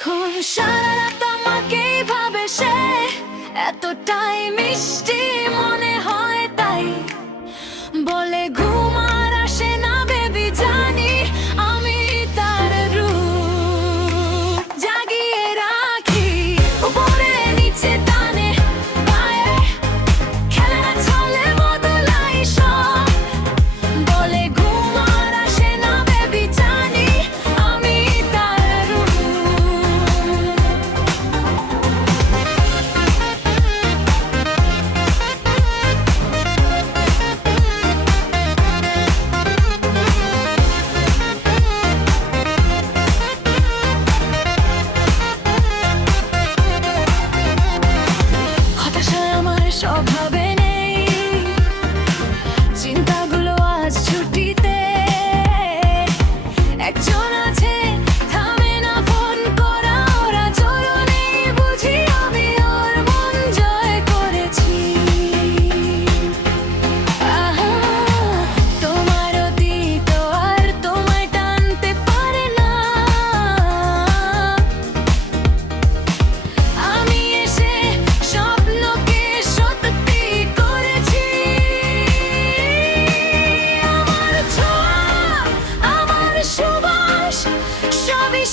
এখন সারা রাত আমাকে ভাবে সে, এতটাই মিষ্টি মনে হয় তাই বলে ঘুম আর আসে না বেবি, জানি আমি তার রূপ জাগিয়ে রাখি উপরে নিচে টানে পায়ে, খেলে না চলে বদলাই সব বলে ঘুম আর আসে না বেবি, জানি আমি তার রূপ। হতাশা আমার স্বভাবে নেই, চিন্তাগুলো আজ ছুটিতে। একজন আছে থামে না ফোন করা, ওরা চলনে বুঝি আমি ওর মন জয় করেছি। আহা, তোমার অতীত আর তোমায় টানতে পারে না, আমি এসে স্বপ্নকে সত্যি করেছি। আমার ছোঁয়া, আমার সুবাস, সবই